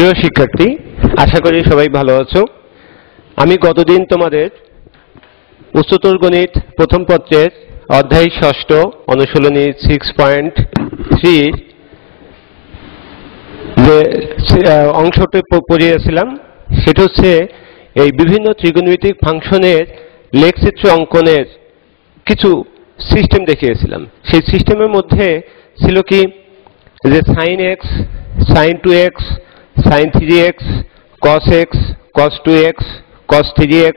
প্রিয় শিক্ষার্থী, আশা করি সবাই ভালো আছো। আমি গতদিন তোমাদের উচ্চতর গণিত প্রথম পত্রের অধ্যায় ষষ্ঠ অনুশীলনী 6.3 যে অংশটি পড়িয়েছিলাম, সেটা হচ্ছে এই বিভিন্ন ত্রিকোণমিতিক ফাংশনের লেখচিত্র অঙ্কনের কিছু সিস্টেম দেখিয়েছিলাম। সেই সিস্টেমের মধ্যে ছিল কি যে sin x, sin 2x, sin 3x, cos x, cos 2x, cos 3x,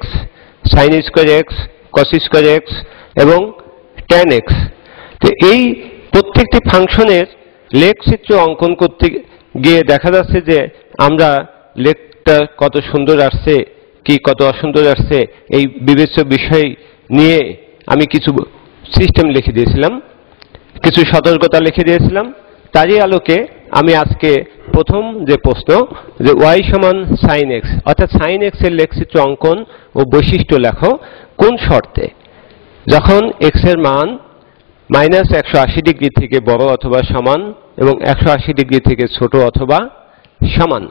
sin square x, cos square x এবং tan x। তো এই প্রত্যেকটি ফাংশনের লেখচিত্র অঙ্কন করতে গিয়ে দেখা যাচ্ছে যে আমরা লেখটা কত সুন্দর আসছে কি কত অসুন্দর আসছে এই বিবেচ্য বিষয় নিয়ে আমি কিছু সিস্টেম লিখে দিয়েছিলাম, কিছু সতর্কতা লিখে দিয়েছিলাম। তারই আলোকে আমি আজকে প্রথম যে প্রশ্ন যে y সমান sin x অর্থাৎ sin x এর লেখচিত্র অঙ্কন ও বৈশিষ্ট্য লেখো কোন শর্তে, যখন x এর মান -180 ডিগ্রি থেকে বড় অথবা সমান এবং 180 ডিগ্রি থেকে ছোট অথবা সমান।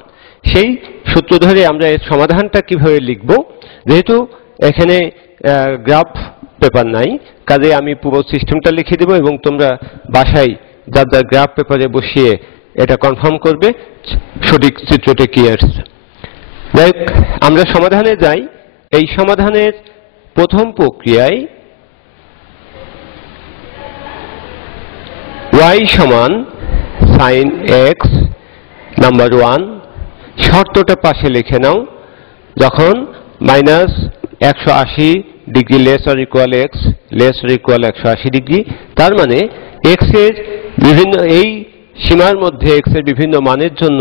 সেই সূত্র ধরে আমরা এর সমাধানটা কিভাবে লিখব, যেহেতু এখানে গ্রাফ পেপার নাই, কাজে আমি পুরো সিস্টেমটা লিখে দেব এবং তোমরা বাসায় যার যার গ্রাফ পেপারে বসিয়ে এটা কনফার্ম করবে সঠিক চিত্রটা কি আসছে। যাই হোক, আমরা সমাধানে যাই। এই সমাধানের প্রথম প্রক্রিয়ায় y সমান sin x নাম্বার 1 শর্তটা পাশে লিখে নাও, যখন -180 degree less or equal x less or equal 180 degree, তার মানে x এর বিভিন্ন এই সীমার মধ্যে x এর বিভিন্ন মানের জন্য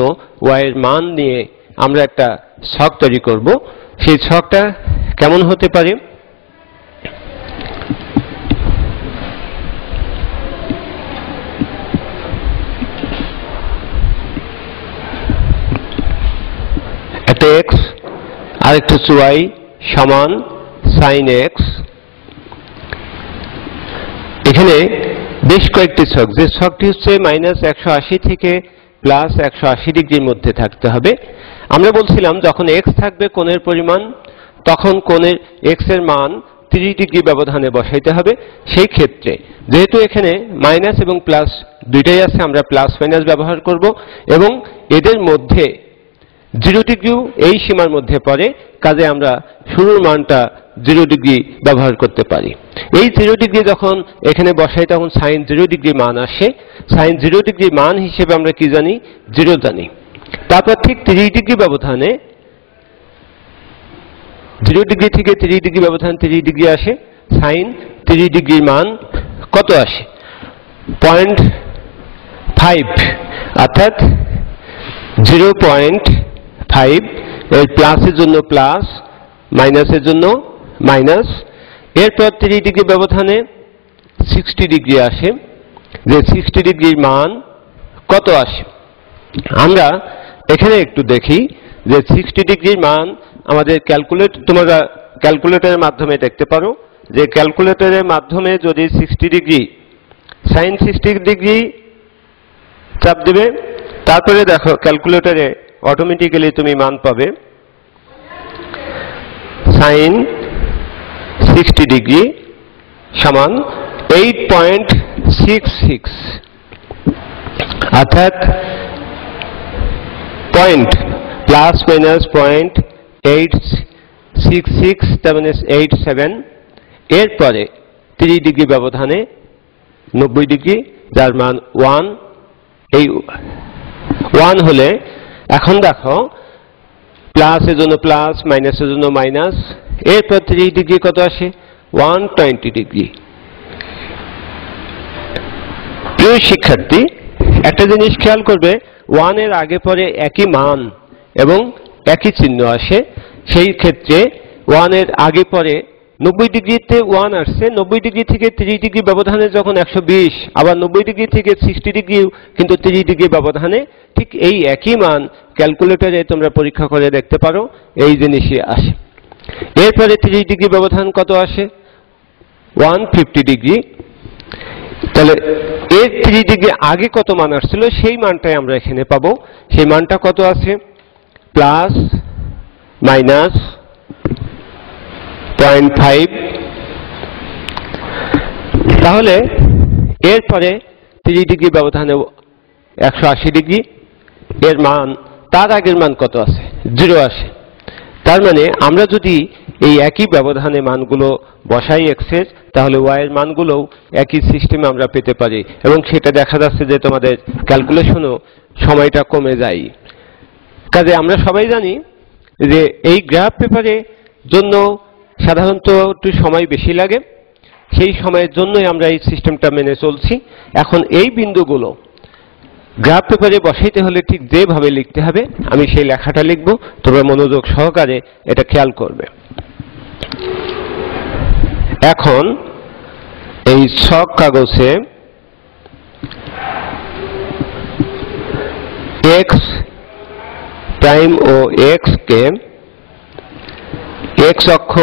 y এর মান নিয়ে আমরা একটা ছক তৈরি করব। সেই ছকটা কেমন হতে পারে, একটা x আর একটা হচ্ছে y সমান sin x। এখানে বেশ কয়েকটি ছক, যে ছকটি হচ্ছে -180 থেকে +180 ডিগ্রির মধ্যে থাকতে হবে। আমরা বলছিলাম যখন x থাকবে কোণের পরিমাণ, তখন কোণের x এর মান 30 ডিগ্রি ব্যবধানে বসাইতে হবে। সেই ক্ষেত্রে যেহেতু এখানে মাইনাস এবং প্লাস দুইটাই আছে, আমরা প্লাস মাইনাস ব্যবহার করব এবং এদের মধ্যে 0 ডিগ্রিও এই সীমার মধ্যে পড়ে, কাজে আমরা শুরুর মানটা 0 ডিগ্রি ব্যবহার করতে পারি। এই 0 ডিগ্রি যখন এখানে বসাই তখন sin 0 ডিগ্রি মান আসে। sin 0 ডিগ্রি মান হিসেবে আমরা কি জানি, 0 জানি। তারপর ঠিক 30 ডিগ্রি ব্যবধানে 0 ডিগ্রি থেকে 30 ডিগ্রি ব্যবধান 30 ডিগ্রি আসে। sin 30 ডিগ্রির মান কত আসে, 0.5 অর্থাৎ 0.5। এর প্লাসের জন্য প্লাস, মাইনাসের জন্য মাইনাস। এরপর 30 ডিগ্রি ব্যবধানে 60 ডিগ্রি আসে, যে 60 ডিগ্রির মান কত আসে। আমরা এখানে একটু দেখি যে 60 ডিগ্রির মান আমাদের তোমরা ক্যালকুলেটরের মাধ্যমে দেখতে পারো, যে ক্যালকুলেটরের মাধ্যমে যদি 60 ডিগ্রি sin 60 ডিগ্রি চাপ দিবে, তারপরে দেখো ক্যালকুলেটরে অটোমেটিক্যালি তুমি মান পাবে sin 60 ডিগ্রি সমান 8.66 অর্থাৎ পয়েন্ট প্লাস মাইনাস 0.866 তার মানে 87। এরপরে 30 ডিগ্রি ব্যবধানে 90 ডিগ্রি, যার মান 1। এই 1 হলে এখন দেখো প্লাসের জন্য প্লাস, মাইনাসের জন্য মাইনাস। এরপর 30 ডিগ্রি কত আসে, 120 ডিগ্রি। প্রিয় শিক্ষার্থী, একটা জিনিস খেয়াল করবে, 1 এর আগে পরে একই মান এবং একই চিহ্ন আসে। সেই ক্ষেত্রে 1 এর আগে পরে 90 ডিগ্রিতে 1 আসছে, 90 ডিগ্রি থেকে 30 ডিগ্রি ব্যবধানে যখন 120, আবার 90 ডিগ্রি থেকে 60 ডিগ্রি কিন্তু 30 ডিগ্রি ব্যবধানে ঠিক এই একই মান ক্যালকুলেটরে তোমরা পরীক্ষা করে দেখতে পারো, এই জিনিসই আসে। এরপরে 30 ডিগ্রি ব্যবধান কত আসে, 150 ডিগ্রি। তাহলে এর 30 ডিগ্রি আগে কত মান আসছিল সেই মানটাই আমরা এখানে পাবো। সেই মানটা কত আছে, প্লাস মাইনাস 0.5, তাহলে এরপরে 30 ডিগ্রি ব্যবধানে 180 ডিগ্রি এর মান, তার আগের মান কত আছে? 0 আসে। তার মানে আমরা যদি এই একই ব্যবধানে মানগুলো বসাই x এর, তাহলে y এর মানগুলোও একই সিস্টেমে আমরা পেতে পারি, এবং সেটা দেখা যাচ্ছে যে তোমাদের ক্যালকুলেশনও সময়টা কমে যায়। কাজে আমরা সবাই জানি যে এই গ্রাফ পেপারে জন্য সাধারণত একটু সময় বেশি লাগে, সেই সময়ের জন্যই আমরা এই সিস্টেমটা মেনে চলছি। এখন এই বিন্দুগুলো গ্রাফ পেপারে বসাইতে হলে ঠিক যেভাবে লিখতে হবে, আমি সেই লেখাটা লিখব, তোমরা মনোযোগ সহকারে এটা খেয়াল করবে। এখন এই ছক কাগজে x প্রাইম ও x কে x অক্ষ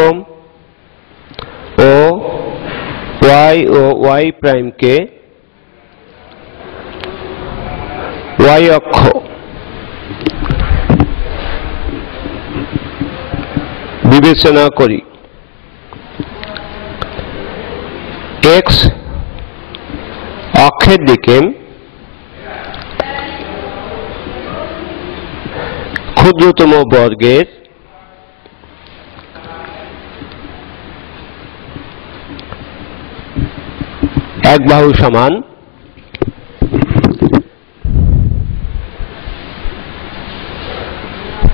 ও y ও y প্রাইম কে y অক্ষ বিবেচনা করি। x অক্ষের দিকে ক্ষুদ্রতম বর্গের এক বাহু সমান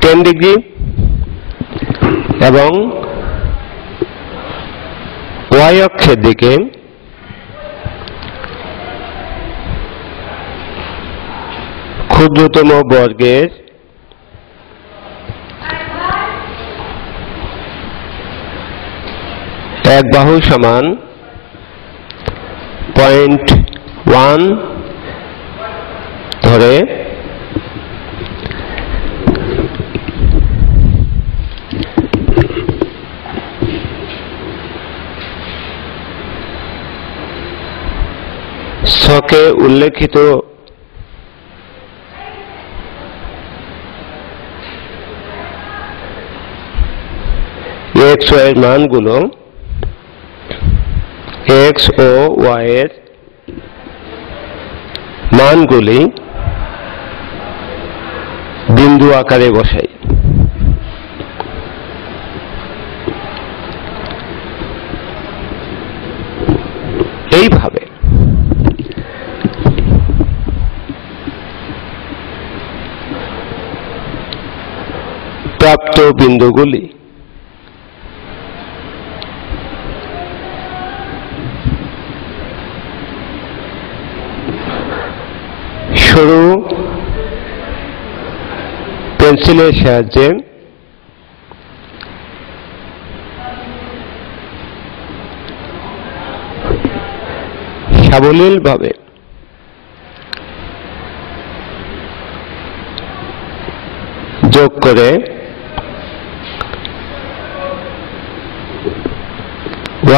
10 ডিগ্রি এবং y অক্ষের দিকে ক্ষুদ্রতম বর্গের এক বাহু সমান 0.1 ধরে ছকে উল্লেখিত x y এর মানগুলো x ও y এর মানগুলি বিন্দু আকারে বসাই। এইভাবে প্রাপ্ত বিন্দুগুলি সরু পেন্সিলের সাহায্যে সাবলীলভাবে যোগ করে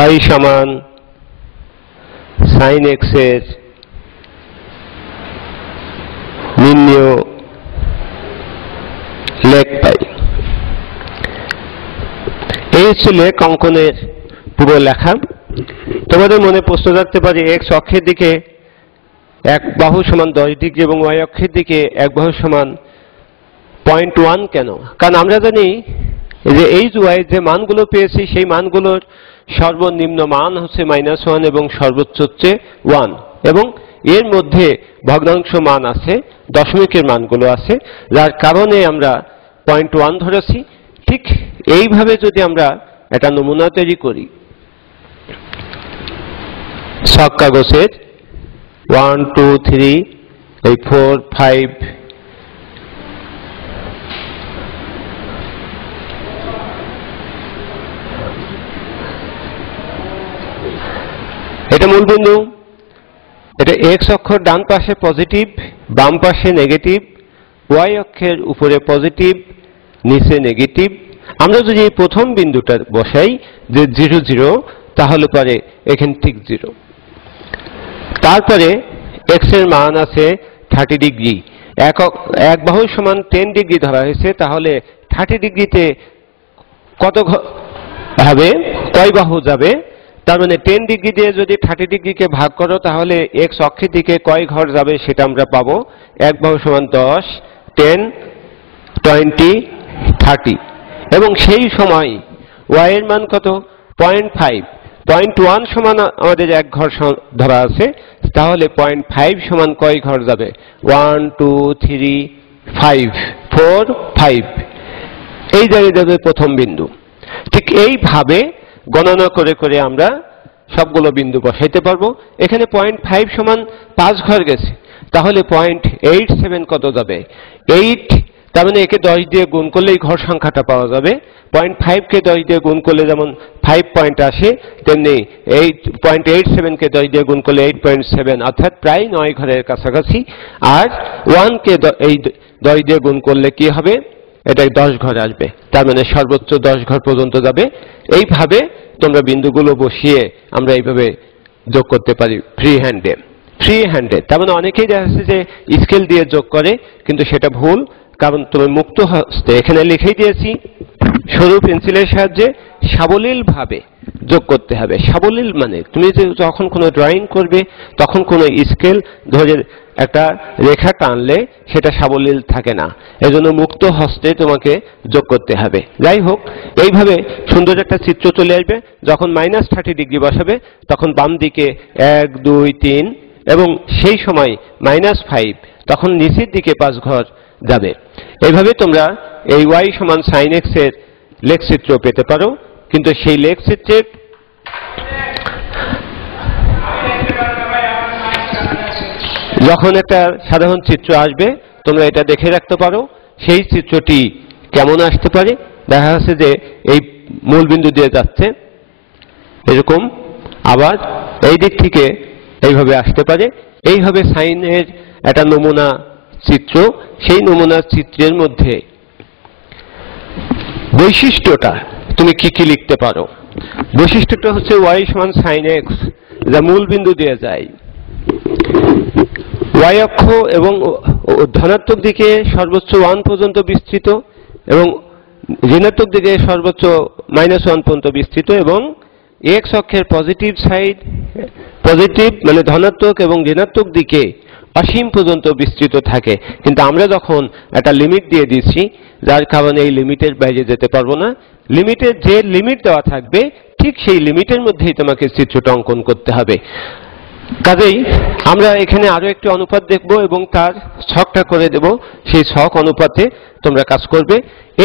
y সমান sin x এর নির্ণেয় লেখ পাই। এই হচ্ছে লেখ অঙ্কনের পুরো লেখা। তোমাদের মনে প্রশ্ন থাকতে পারে x অক্ষের দিকে এক বাহু সমান 10 ডিগ্রি এবং y অক্ষের দিকে এক বাহু সমান 0.1 কেন? কারণ আমরা জানি যে এই y যে মানগুলো পেয়েছি সেই মানগুলোর সর্বনিম্ন মান হচ্ছে -1 এবং সর্বোচ্চ হচ্ছে 1, এবং এর মধ্যে ভগ্নাংশ মান আছে, দশমিকের মানগুলো আছে, যার কারণে আমরা 0.1 ধরেছি। ঠিক এইভাবে যদি আমরা একটা নমুনা তৈরি করি, ছক কাগজের 1 2 3 এই 4 5 এটা মূলবিন্দু, এটা x অক্ষর ডান পাশে পজিটিভ, বাম পাশে নেগেটিভ, y অক্ষের উপরে পজিটিভ, নিচে নেগেটিভ। আমরা যদি এই প্রথম বিন্দুটা বসাই যে 0 0, তাহলে পরে এখানে ঠিক 0। তারপরে x এর মান আছে 30 ডিগ্রি এক বাহু সমান 10 ডিগ্রি ধরা হয়েছে, তাহলে 30 ডিগ্রিতে কত হবে, কয় বাহু যাবে? তার মানে 10 ডিগ্রি দিয়ে যদি 30 ডিগ্রিকে ভাগ করো তাহলে এক্স অক্ষের দিকে কয় ঘর যাবে সেটা আমরা পাবো। এক বাহু সমান 10, 10, 20, 30। এবং সেই সময় ওয়াই এর মান কত? 0.5। 0.1 সমান আমাদের এক ঘর ধরা আছে, তাহলে 0.5 সমান কয় ঘর যাবে? 1, 2, 3, 5, 4, 5। এই জায়গায় যাবে প্রথম বিন্দু। ঠিক এইভাবে গণনা করে করে আমরা সবগুলো বিন্দু বসাইতে পারবো। এখানে 0.5 সমান 5 ঘর গেছে, তাহলে 0.87 কত যাবে? 8। তার মানে একে 10 দিয়ে গুণ করলেই ঘর সংখ্যাটা পাওয়া যাবে। 0.5 কে 10 দিয়ে গুণ করলে যেমন 5 পয়েন্ট আসে, তেমনি 0.87 কে 10 দিয়ে গুণ করলে 8.7, অর্থাৎ প্রায় 9 ঘরের কাছাকাছি। আর 1 কে এই 10 দিয়ে গুণ করলে কি হবে? এটা 10 ঘর আসবে, তার মানে সর্বোচ্চ 10 ঘর পর্যন্ত যাবে। এইভাবে তোমরা বিন্দুগুলো বসিয়ে আমরা এইভাবে যোগ করতে পারি ফ্রি হ্যান্ডে। তার মানে অনেকেই দেখা যাচ্ছে যে স্কেল দিয়ে যোগ করে, কিন্তু সেটা ভুল, কারণ তুমি মুক্ত হস্তে এখানে লিখেই দিয়েছি সরু পেন্সিলের সাহায্যে সাবলীল ভাবে যোগ করতে হবে। সাবলীল মানে তুমি যখন কোনো ড্রয়িং করবে তখন কোনো স্কেল ধরে একটা রেখা টানলে সেটা সাবলীল থাকে না, এজন্য মুক্ত হস্তে তোমাকে যোগ করতে হবে। যাই হোক, এইভাবে সুন্দর একটা চিত্র চলে আসবে। যখন -30 ডিগ্রি বসাবে তখন বাম দিকে 1, 2, 3 এবং সেই সময় -5, তখন নিচের দিকে 5 ঘর যাবে। এইভাবে তোমরা এই y সমান sin x এর লেখচিত্র পেতে পারো, কিন্তু সেই লেখচিত্রের যখন একটা সাধারণ চিত্র আসবে তোমরা এটা দেখে রাখতে পারো সেই চিত্রটি কেমন আসতে পারে। দেখা যাচ্ছে যে এই মূল বিন্দু দিয়ে যাচ্ছে এরকম, আবার এই দিক থেকে এইভাবে আসতে পারে। এইভাবে সাইনের একটা নমুনা চিত্র, সেই নমুনা চিত্রের মধ্যে বৈশিষ্ট্যটা তুমি কি কি লিখতে পারো? বৈশিষ্ট্যটা হচ্ছে y সমান sin x, যা মূল বিন্দু দিয়ে যায়। y অক্ষ এবং ধনাত্মক দিকে সর্বোচ্চ 1 পর্যন্ত বিস্তৃত এবং ঋণাত্মক দিকে সর্বোচ্চ -1 পর্যন্ত বিস্তৃত, এবং x অক্ষের পজিটিভ সাইড, পজিটিভ মানে ধনাত্মক এবং ঋণাত্মক দিকে অসীম পর্যন্ত বিস্তৃত থাকে। কিন্তু আমরা যখন একটা লিমিট দিয়ে দিচ্ছি, যার কারণে এই লিমিটের বাইরে যেতে পারবো না। লিমিটের যে লিমিট দেওয়া থাকবে ঠিক সেই লিমিটের মধ্যেই তোমাকে চিত্রটা অঙ্কন করতে হবে। কাজেই আমরা এখানে আরো একটি অনুপাত দেখব এবং তার ছকটা করে দেব। সেই ছক অনুপাতে তোমরা কাজ করবে।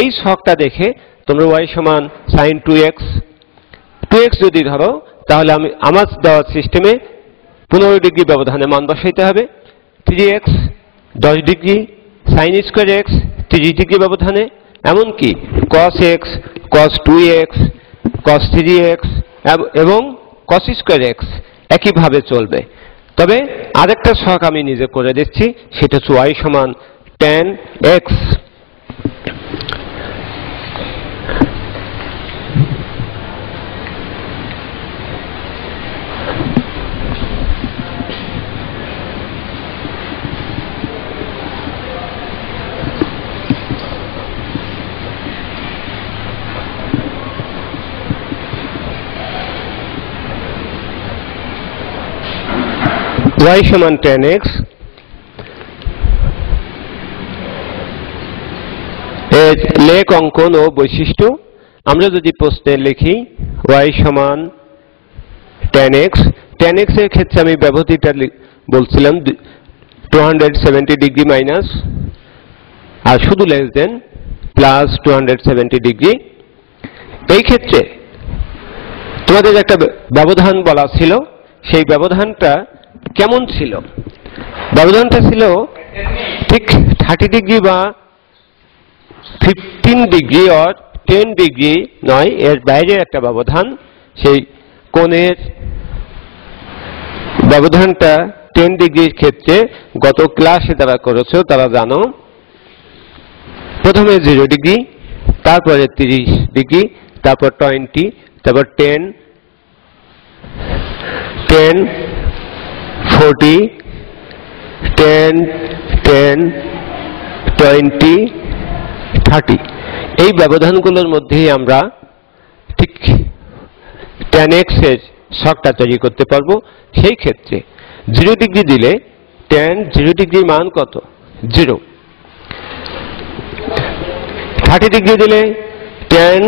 এই ছকটা দেখে তোমরা y সমান sin 2x যদি ধরো, তাহলে আমার দেওয়া সিস্টেমে 15 ডিগ্রি ব্যবধানে মান বসাইতে হবে। 3x 10 degree, sin square x 30 degree ব্যবধানে, এমনকি cos x, cos 2x, cos 3x এবং cos স্কয়ার x একইভাবে চলবে। তবে আরেকটা ছক আমি নিজে করে দিচ্ছি, সেটা হচ্ছে y সমান tan x। y সমান tan x, এর লেখ অঙ্কন ও বৈশিষ্ট্য আমরা যদি প্রশ্নে লিখি y সমান tan x, tan x এর ক্ষেত্রে আমি ব্যবধিটা বলছিলাম 270 ডিগ্রি মাইনাস, আর শুধু লেস দেন প্লাস 270 ডিগ্রি। এই ক্ষেত্রে তোমাদের একটা ব্যবধান বলা ছিল, সেই ব্যবধানটা কেমন ছিল? ব্যবধানটা ছিল ঠিক 30 ডিগ্রি বা 15 ডিগ্রি আর 10 ডিগ্রি নয়, এর বাইরে একটা ব্যবধান। সেই কোণের ব্যবধানটা 10 ডিগ্রির ক্ষেত্রে গত ক্লাসে যারা করেছো তারা জানো, প্রথমে 0 ডিগ্রি, তারপরে 30 ডিগ্রি, তারপর 20, তারপর 10, 40, 10, 10, 20, 30 এই ব্যবধানগুলোর মধ্যেই আমরা ঠিক tan x এর ছকটা তৈরি করতে পারবো। সেই ক্ষেত্রে 0 ডিগ্রি দিলে tan 0 ডিগ্রির মান কত? 0। 30 ডিগ্রি দিলে tan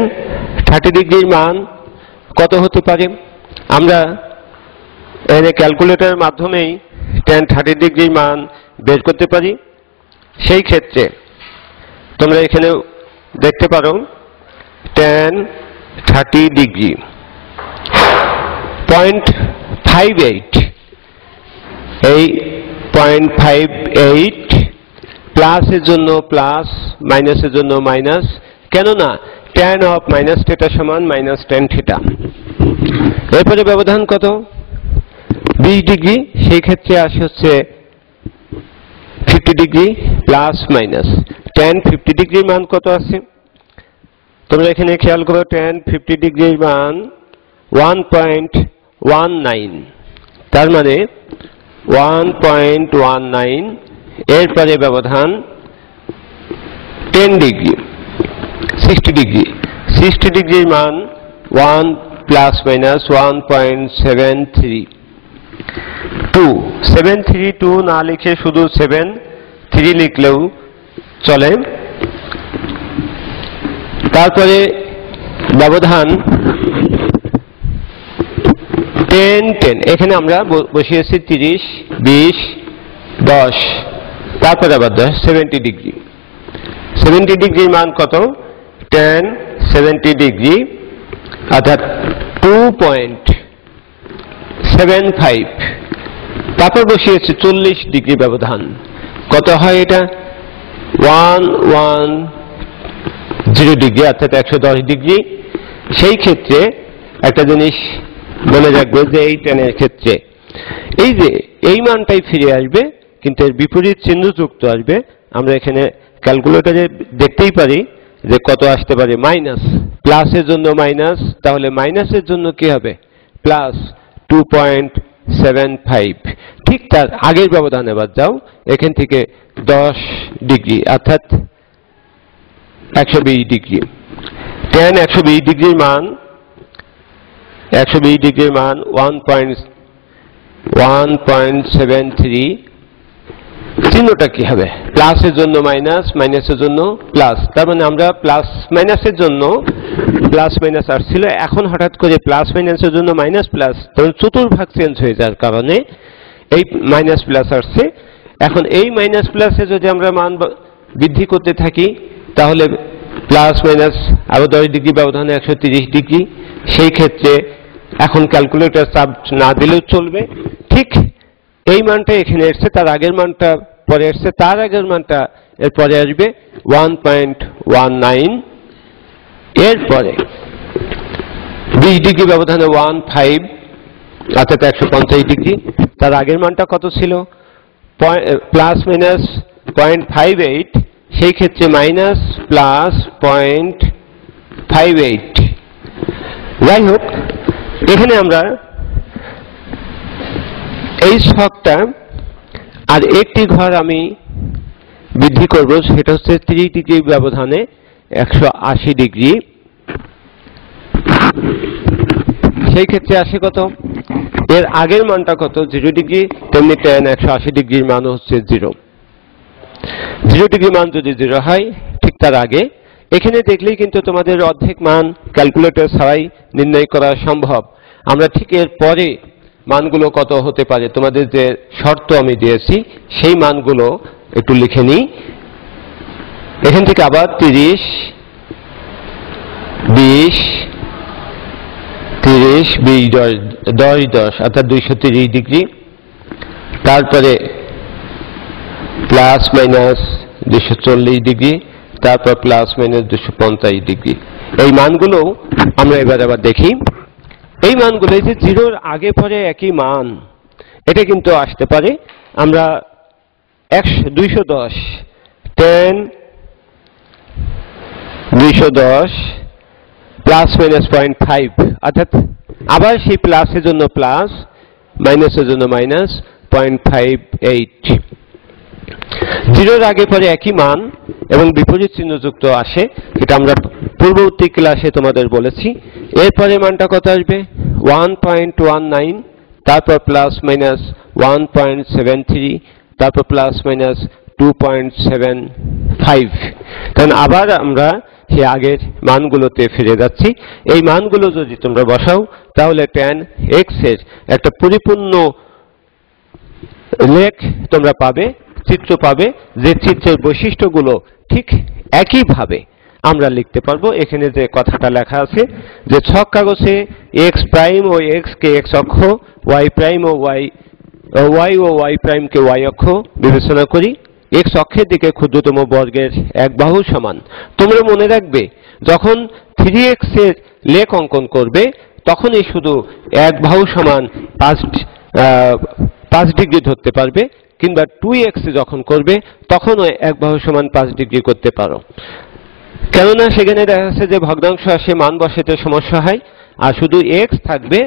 30 ডিগ্রির মান কত হতে পারে? আমরা এর ক্যালকুলেটরের মাধ্যমেই tan 30 ডিগ্রির মান বের করতে পারি। সেই ক্ষেত্রে তোমরা এখানে দেখতে পারো tan 30 ডিগ্রি 0.58, এই 0.58 প্লাসের জন্য প্লাস, মাইনাসের জন্য মাইনাস, কেননা tan অফ মাইনাস থিটা সমান মাইনাস tan থিটা। এরপরে ব্যবধান কত? 20 ডিগ্রি, সেই ক্ষেত্রে আসে হচ্ছে 50 ডিগ্রি প্লাস মাইনাস। tan 50 ডিগ্রির মান কত আছে? তোমরা এখানে খেয়াল করো, tan 50 ডিগ্রির মান 1.19, তার মানে 1.19। এরপরে ব্যবধান 10 ডিগ্রি 60 ডিগ্রি। 60 ডিগ্রির মান 1 প্লাস মাইনাস 1.73। 732 না লিখে শুধু 73 লিখলেও চলে। তারপরে ব্যবধান 10, 10, এখানে আমরা বসিয়েছি 30, 20, 10, তারপরে আবার 10, 70 ডিগ্রি। 70 ডিগ্রির মান কত? tan 70 ডিগ্রি অর্থাৎ 2.75। তারপর বসিয়েছি 40 ডিগ্রি ব্যবধান। কত হয় এটা? 110 ডিগ্রি অর্থাৎ 110 ডিগ্রি। সেই ক্ষেত্রে একটা জিনিস মনে রাখবে যে এই ট্যানের ক্ষেত্রে এই যে এই মানটাই ফিরে আসবে, কিন্তু এর বিপরীত চিহ্ন যুক্ত আসবে। আমরা এখানে ক্যালকুলেটরে দেখতেই পারি যে কত আসতে পারে, মাইনাস। প্লাসের জন্য মাইনাস, তাহলে মাইনাসের জন্য কি হবে? প্লাস 2.75। ঠিক তার আগের ব্যবধানে এবার যাও, এখান থেকে 10 ডিগ্রি অর্থাৎ 120 ডিগ্রি। tan 120 ডিগ্রির মান 1.73। চিহ্নটা কি হবে? প্লাসের জন্য মাইনাস, মাইনাসের জন্য প্লাস। তার মানে আমরা প্লাস মাইনাসের জন্য প্লাস মাইনাস আসছিল, এখন হঠাৎ করে প্লাস মাইনাসের জন্য মাইনাস প্লাস, তখন চতুর্ভাগ চেঞ্জ হয়ে যাওয়ার কারণে এই মাইনাস প্লাস আসছে। এখন এই মাইনাস প্লাসে যদি আমরা মান বৃদ্ধি করতে থাকি, তাহলে প্লাস মাইনাস আরো 10 ডিগ্রি ব্যবধানে 130 ডিগ্রি। সেই ক্ষেত্রে এখন ক্যালকুলেটর চাপ না দিলেও চলবে। ঠিক এই মানটা এখানে এসছে, তার আগের মানটা পরে এসছে, তার আগের মানটা এর পরে আসবে 1.19। এরপরে 20 ডিগ্রি ব্যবধানে 15 অর্থাৎ 150 ডিগ্রি। তার আগের মানটা কত ছিল? প্লাস মাইনাস 0.58, সেই ক্ষেত্রে মাইনাস প্লাস 0.58। যাই হোক, এখানে আমরা এই ছকটা আর একটি ঘর আমি বৃদ্ধি করব, সেটা হচ্ছে 30 ডিগ্রি ব্যবধানে 180 ডিগ্রি। সেই ক্ষেত্রে আসে কত? এর আগের মানটা কত? 0 ডিগ্রি, তেমনি tan 180 ডিগ্রির মান হচ্ছে 0। 0 ডিগ্রি মান যদি 0 হয়, ঠিক তার আগে এখানে দেখলেই কিন্তু তোমাদের অর্ধেক মান ক্যালকুলেটর ছাড়াই নির্ণয় করা সম্ভব। আমরা ঠিক এর পরে মানগুলো কত হতে পারে, তোমাদের যে শর্ত আমি দিয়েছি সেই মানগুলো একটু লিখে নিই। এখান থেকে আবার 30, 20, 30, 20, 10, 10 অর্থাৎ 230 ডিগ্রি। তারপরে প্লাস মাইনাস 240 ডিগ্রি, তারপর প্লাস মাইনাস 250 ডিগ্রি। এই মানগুলো আমরা এবার আবার দেখি। এই মানগুলো যে 0-র আগে পরে একই মান, এটা কিন্তু আসতে পারে। আমরা 210 tan 210 প্লাস মাইনাস 0.5 অর্থাৎ আবার সেই প্লাসের জন্য প্লাস, মাইনাসের জন্য মাইনাস 0.58। জিরোর আগে পরে একই মান এবং বিপরীত চিহ্নযুক্ত আসে, এটা আমরা পূর্ববর্তী ক্লাসে তোমাদের বলেছি। এরপরে মানটা কত আসবে? 1.19, তারপর প্লাস মাইনাস 1.73, তারপর প্লাস মাইনাস 2.75। কারণ আবার আমরা সেই আগের মানগুলোতে ফিরে যাচ্ছি। এই মানগুলো যদি তোমরা বসাও তাহলে tan x এর একটা পরিপূর্ণ লেখ তোমরা পাবে, চিত্র পাবে, যে চিত্রের বৈশিষ্ট্যগুলো ঠিক একইভাবে আমরা লিখতে পারবো। এখানে যে কথাটা লেখা আছে যে ছক কাগজে x প্রাইম ও x কে x অক্ষ, y প্রাইম ও y ও y প্রাইম কে y অক্ষ বিবেচনা করি। x অক্ষের দিকে ক্ষুদ্রতম বর্গের এক বাহু সমান। তোমরা মনে রাখবে যখন 3x এর লেখ অঙ্কন করবে তখনই শুধু এক বাহু সমান 5 ডিগ্রি ধরতে পারবে, কিংবা 2x যখন করবে তখনও এক বাহু সমান 5 ডিগ্রি করতে পারো। কেননা সেখানে দেখা যাচ্ছে যে ভগ্নাংশ আসে, মান বসাতে সমস্যা হয়, আর শুধু x থাকবে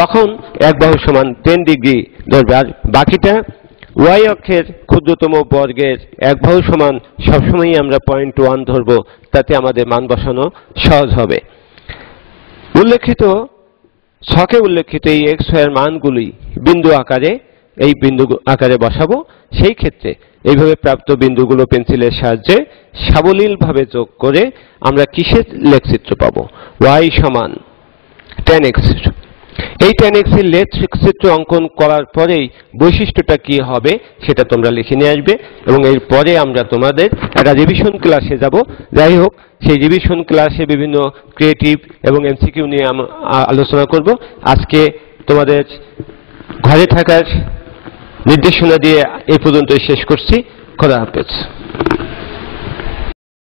তখন এক বাহু সমান 10 ডিগ্রি ধরবে। আর বাকিটা y অক্ষের ক্ষুদ্রতম বর্গের এক বাহু সমান সবসময়ই আমরা 0.1 ধরবো, তাতে আমাদের মান বসানো সহজ হবে। উল্লেখিত ছকে উল্লেখিত এই x y এর মানগুলি বিন্দু আকারে এই বিন্দু আকারে বসাবো। সেই ক্ষেত্রে এইভাবে প্রাপ্ত বিন্দুগুলো পেন্সিলের সাহায্যে সাবলীলভাবে যোগ করে আমরা কিসের লেখচিত্র পাবো? y সমান tan x। এই tan x এর লেখচিত্র অঙ্কন করার পরেই বৈশিষ্ট্যটা কি হবে সেটা তোমরা লিখে নিয়ে আসবে, এবং এরপরে আমরা তোমাদের একটা রিভিশন ক্লাসে যাব। যাই হোক, সেই রিভিশন ক্লাসে বিভিন্ন ক্রিয়েটিভ এবং এমসিকিউ নিয়ে আলোচনা করব। আজকে তোমাদের ঘরে থাকার নির্দেশনা দিয়ে এই পর্যন্তই শেষ করছি। খোদা হাফেজ।